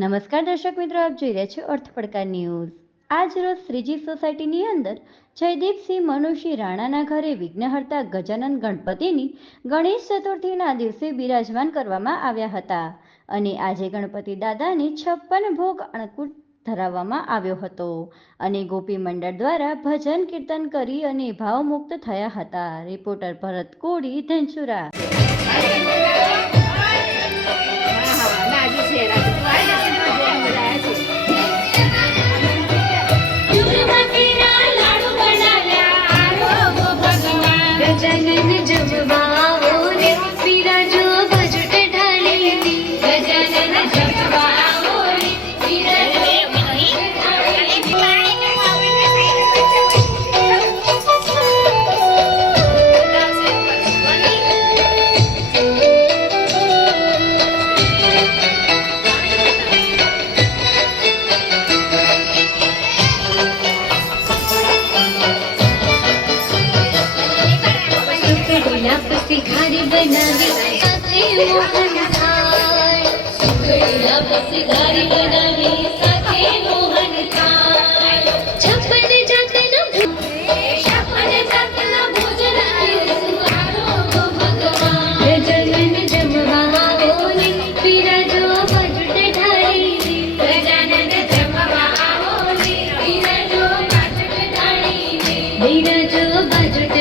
નમસ્કાર દર્શક મિત્રો, આપ જોઈ રહ્યા છો અર્થ પડકાર ન્યૂઝ. આજ રોજ શ્રીજી સોસાયટીની અંદર જયદીપસિંહ મનુષી રાણાના ઘરે વિઘ્નહર્તા ગજાનન ગણપતિની ગણેશ ચતુર્થીના દિવસે બિરાજમાન કરવામાં આવ્યા હતા અને આજે ગણપતિ દાદાને છપ્પન ભોગ અણકૂટ ધરાવવામાં આવ્યો હતો અને ગોપી મંડળ દ્વારા ભજન કીર્તન કરી અને ભાવમુક્ત થયા હતા. રિપોર્ટર ભરત કોડી ધનસુરા. से घर बनावे, साथे मोहन थाल। सुगड़िया बस घर बनावे साथे मोहन थाल छप्पन जातन छप्पन जातन भोजन सुहारो भगवान। जगन जमवाओ ने बिरजो बजुट ढाई गजानन जमवाओ ने बिरजो बजुट ढाई बिरजो बजुट